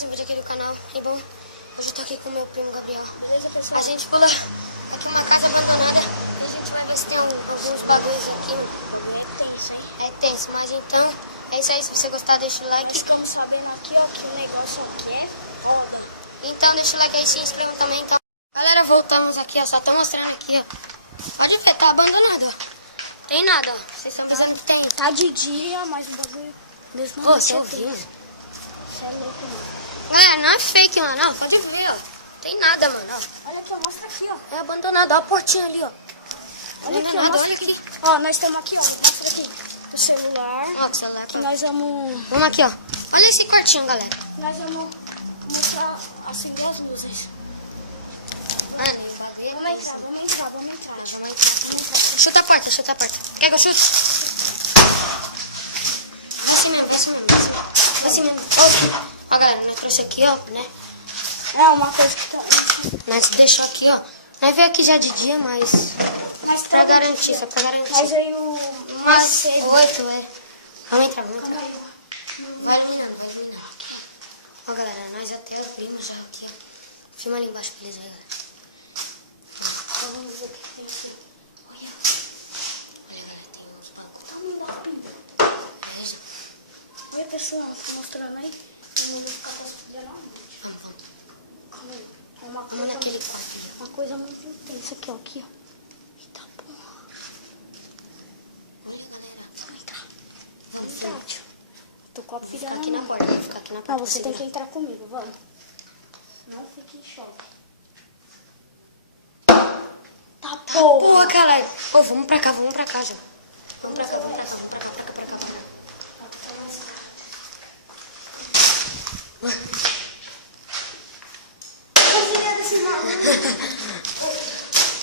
mais um vídeo aqui do canal. E bom, hoje eu tô aqui com o meu primo Gabriel. Beleza, pessoal? A gente pula aqui uma casa abandonada e a gente vai ver se tem alguns bagulhos aqui. É tenso, hein? É tenso, mas então é isso aí. Se você gostar, deixa o like. Nós estamos sabendo aqui, ó, que o negócio aqui é foda. Então deixa o like aí, se inscreva também. Então, galera, voltamos aqui, ó. Só tô mostrando aqui, ó. Pode ver, tá abandonado, ó. Tem nada, ó. Vocês estão pensando que tem. Tá de dia, mas o bagulho mesmo. Pô, você ouviu, mano? Você é louco, mano. Galera, não é fake, mano. Ó, pode ver, ó. Tem nada, mano, ó. Olha aqui, ó, mostra aqui, ó. É abandonado, ó a portinha ali, ó. Olha aqui, ó, Abandonado, mostra olha aqui. aqui. Ó, nós estamos aqui, ó. Mostra aqui o celular. Ó, o celular. Que nós vamos. Vamos aqui, ó. Olha esse quartinho, galera. Nós vamos mostrar, acender as luzes. Mano, Vamos entrar, vamos entrar, vamos entrar. vamos entrar. Chuta a porta, chuta a porta. Quer que eu chute? Vai assim mesmo, vai assim mesmo, vai assim mesmo. Vai assim mesmo. Ó, galera, nós trouxe aqui, ó, né? É uma coisa que tá. Nós deixou aqui, ó. Nós veio aqui já de dia, mas pra garantir, só pra garantir. Mas aí o. Umas cedo. 8, é. Vamos entrar, vamos Calma entrar. aí. Vai iluminando, vai iluminando. Ó, galera, nós até o primo já aqui, ó. Filma ali embaixo pra eles verem, galera. Então vamos ver o que tem aqui. Olha. Olha, galera, tem uns bagulho. Tamanho da pinta. Beleza? Olha, pessoal, tô mostrando aí. Eu não vou ficar com essa filha não. Vamos, vamos. Calma aí. É uma Vamos coisa, naquele quarto ali, uma coisa muito intensa aqui, ó. Aqui, ó. Eita porra. ó. Olha, galera. Vamos entrar. Vamos, Entrar, vamos. tio. Tô com a filha Ficar na aqui na mão. porta, vamos ficar aqui na porta. Não, você pra tem que segurar. entrar comigo, vamos. Não fique em choque. Tá porra. Porra, caralho. Ô, vamos pra cá já. Vamos pra cá, vamos pra cá, vamos pra cá, pra cá, pra cá.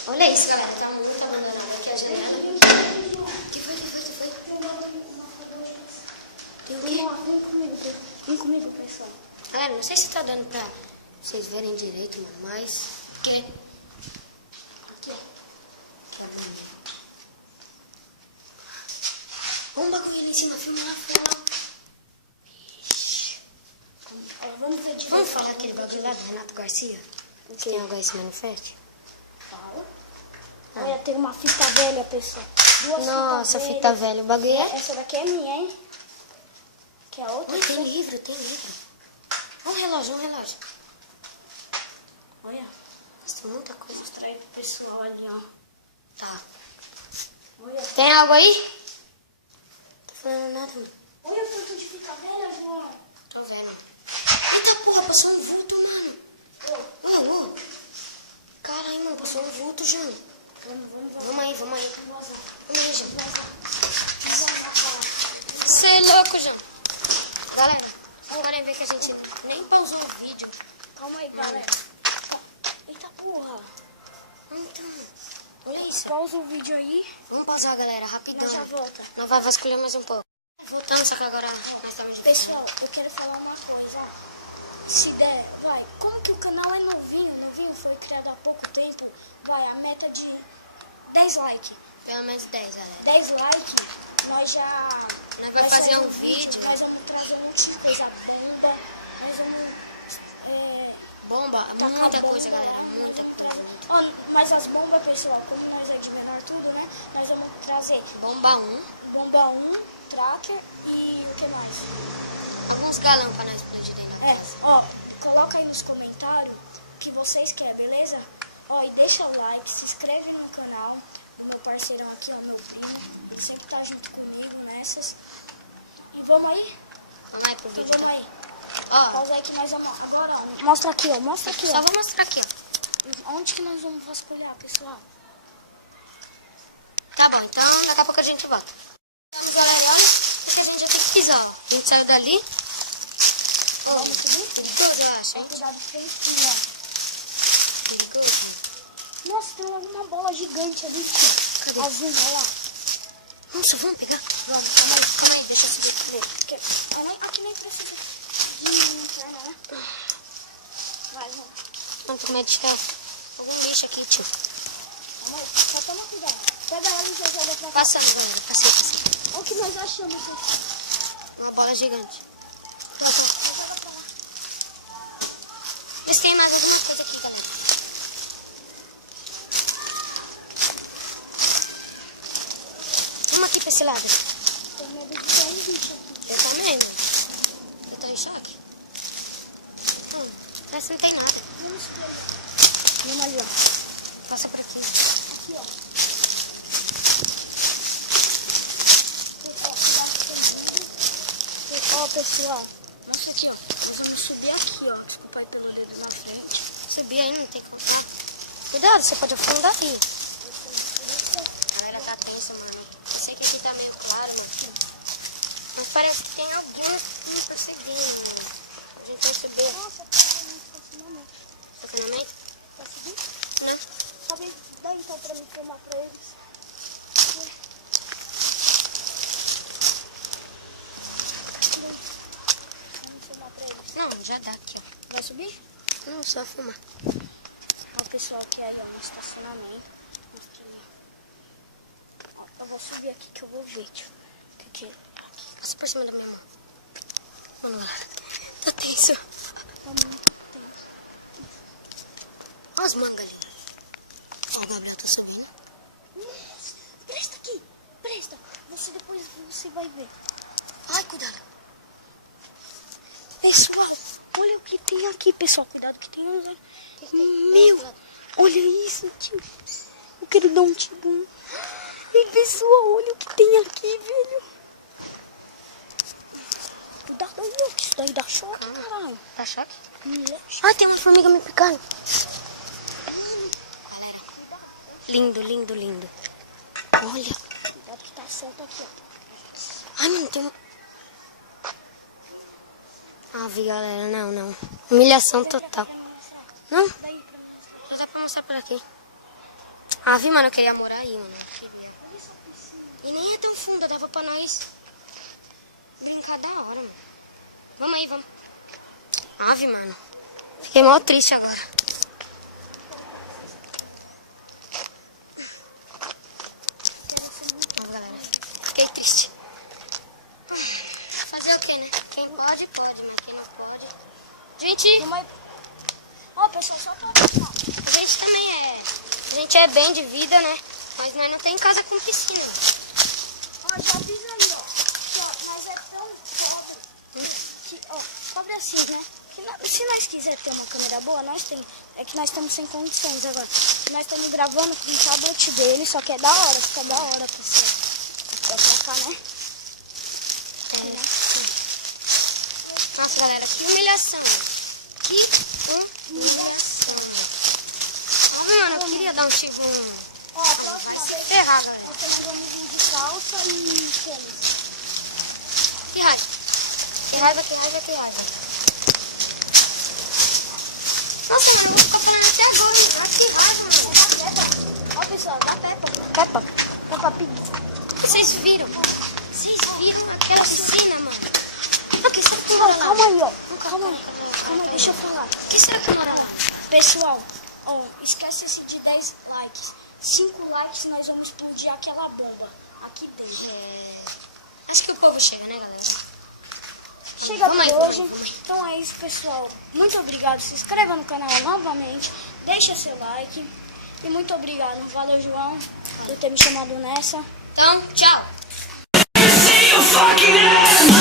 Olha isso, galera. Tá muito abandonado aqui a janela. Que foi? Tem o quê? Vem comigo, pessoal. Vem comigo, pessoal. Galera, não sei se tá dando pra vocês verem direito, mano, mas... Que? Aqui, ó. Que é bonito. Olha um bagulho ali em cima, filma lá fora. Ixi. Ó, vamos ver de Vamos falar aquele bagulho lá do Renato Garcia? Ok. Tem algo aí se manifeste? Fala. Olha, tem uma fita velha, pessoal. Duas Nossa, fitas fita velhas. velha. O bagulho é... Essa daqui é minha, hein? Que é outra? Olha, tem livro, tem livro. Olha um relógio, Olha. Nossa, tem muita coisa. Vou mostrar aí pro pessoal ali, ó. Tá. Olha. Tem algo aí? Não tô falando nada, mano. Olha o tanto de fita velha, João. Tô vendo. Eita porra, passou um vulto, mano. Ô. Caralho, mano, passou um vulto, João. Vamos. Vamos aí. Vamos aí, João. Vamos. Você é louco, João. Galera, podem ver que a gente nem pausou o vídeo. Calma aí, galera. Eita porra. Então, olha isso. Pausa o vídeo aí. Vamos pausar, galera, rapidão. Nós já volta. Nós vamos vasculhar mais um pouco. Voltamos, só que agora nós estamos de Pessoal, eu quero falar uma coisa. Se der, vai. Como que o canal é novinho, foi criado há pouco tempo, vai, a meta de 10 likes. Pelo menos 10, galera. 10 likes, nós já... Nós vai fazer um vídeo. Nós vamos trazer um monte de coisa bomba. Nós vamos... Bomba, tacar muita bomba, coisa, galera. Muita coisa. Ó, mas as bombas, pessoal, como nós é de menor tudo, né? Nós vamos trazer Bomba 1. bomba 1, tracker e o que mais? Alguns galão pra nós explodir dentro da casa. Ó, coloca aí nos comentários o que vocês querem, beleza? Ó, e deixa o like, se inscreve no canal. O meu parceirão aqui, ó, meu primo. Ele sempre tá junto comigo nessas. E vamos aí? Vamos aí pro Então vídeo, vamos então. aí. Ó, Pausa aí que nós vamos agora. Ó. Mostra aqui, ó. Mostra aqui, só ó. vou mostrar aqui, ó. Onde que nós vamos vasculhar, pessoal? Tá bom, então daqui a pouco a gente volta. Então, galera, olha o que a gente já tem que pisar, ó. A gente saiu dali. Vamos subir? Perigoso, eu acho, Ó, hein? cuidado com isso, ó. Perigoso. Nossa, tem uma bola gigante ali, tio. Cadê? Azul, olha lá. Nossa, vamos pegar? Vamos, Calma aí, deixa eu sentir primeiro. Aqui nem precisa de lanterna, né? Vai, vamos. Não, tô com medo de ter algum bicho aqui, tio. Vamos aí, só toma cuidado. Pega ela e já joga pra cá. Passando, galera, passei. Olha o que nós achamos aqui. Uma bola gigante. Tá, joga pra lá. Mas tem mais alguma coisa aqui, galera. Vamos aqui pra esse lado. Tenho medo de ter um bicho aqui. Eu também, mano. Eu tô em choque. Parece que não tem nada. Vamos ver. Vamos ali, ó. Passa por aqui. Aqui, ó. Ó, pessoal. Nossa, aqui, ó. Nós vamos subir aqui, ó. Desculpa aí pelo dedo na frente. Subir aí, não tem como ficar. Cuidado, você pode afundar aí. A galera tá tensa, mano. Eu sei que aqui tá meio claro, mas parece que tem alguém me perseguindo, mano. A gente vai subir. Nossa, tá no estacionamento. Estacionamento? Vai subir? Né? Sabe, dá então pra mim filmar pra eles. Vamos filmar pra eles. Não, já dá aqui, ó. Vai subir? Não, só filmar. Ó, o pessoal que é no estacionamento. Ó, eu vou subir aqui que eu vou ver, tio. Tem que Passa por cima da minha mão. Vamos lá. Tá tenso. tá muito tenso. Olha as mangas ali. Ó, o Gabriel tá subindo. Nossa, presta aqui. Presta. Depois você vai ver. Ai, cuidado. Pessoal, olha o que tem aqui, pessoal. Cuidado que tem uns... Meu. Meu, olha isso, tio. Eu quero dar um tigão. E pessoal, olha o que tem aqui, velho. Cuidado aí, ó, que isso daí dá choque, caralho. Tá choque? Moleque. Ah, tem uma formiga me picando. Galera. Lindo, lindo, lindo. Olha. Cuidado que tá solto aqui, ó. Ai, mano, tem uma... Ah, vi, galera. Não, não. Humilhação total. Não? Daí pra mim. Já dá pra mostrar por aqui. Ah, vi, mano. Eu queria morar aí, mano. Eu queria. E nem é tão funda. Dava pra nós brincar da hora, mano. Vamos aí, vamos. Ave, mano. Fiquei mó triste agora. Nossa, galera. Fiquei triste. Fazer o quê, né? Quem pode, pode, mas quem não pode... Gente, Vamos aí. Ó, pessoal, só pra pessoal. a gente também é... A gente é bem de vida, né? Mas nós não tem casa com piscina. Ó, já avisa ali, ó. Que, ó, nós é tão pobre que, ó, pobre assim, né? Que se nós quiser ter uma câmera boa, nós tem. É que nós estamos sem condições agora. Nós estamos gravando com o tablet dele, só que é da hora, fica da hora, pessoal. Pra cá, né? Nossa, galera, que humilhação. Que humilhação. Olha, mano, eu queria dar um tipo... Ó, a próxima Vai se vez ferrar, galera. eu tenho um vamos de calça e tênis. Que raiva. Que raiva, que raiva, que raiva. Nossa, mano, eu vou ficar falando até agora. Que raiva, mano. Ó, pessoal, dá Peppa. Peppa. Peppa Pig. Vocês viram? Vocês viram aquela piscina, mano? O que será que mora lá? Calma aí, ó. Calma aí, deixa eu falar. O que será que mora lá? Pessoal, ó, esquece esse de 10 likes. 5 likes nós vamos explodir aquela bomba aqui dentro. Acho que o povo chega, né, galera? Chega Vamos aí, por hoje. vamos aí. Então é isso, pessoal. Muito obrigado. Se inscreva no canal novamente. Deixa seu like. E muito obrigado. Valeu, João, por ter me chamado nessa. Então, tchau. See you fucking ass.